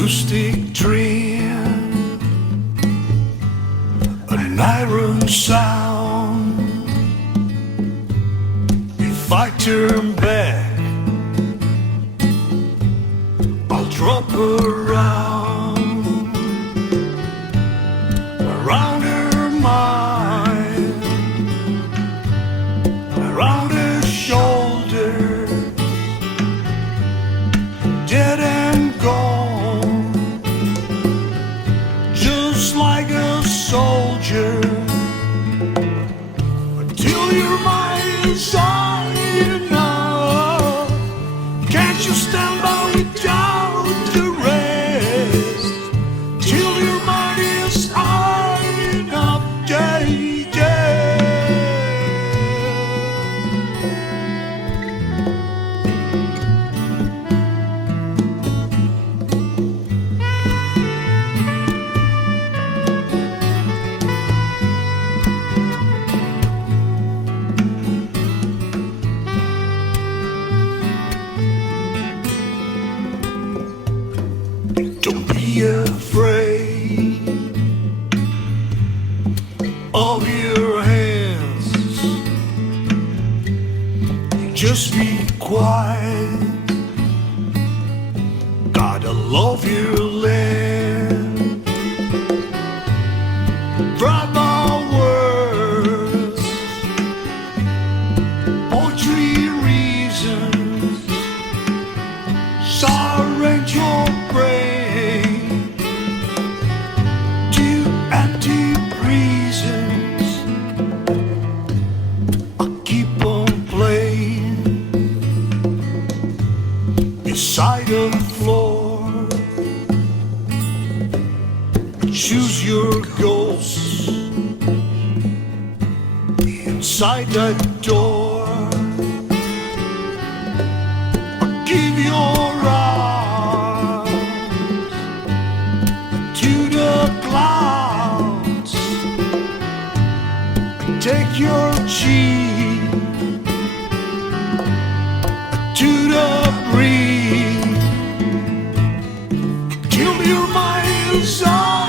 acoustic trim, an iron sound. If I turn back, I'll drop around her mind, around her shoulder, dead and gone, just like a soldier, until your mind is hard enough. Can't you stand by without the rest? Till your mind is hard enough, yeah, yeah. Don't be afraid of your hands. Just be quiet. Gotta love your land. Write my words, poetry reasons. So arrange your brain to empty prisons. I keep on playing beside the floor. Choose your ghosts inside that door. Give your arms to the clouds. Take your cheek to the breeze. Till your mind is on.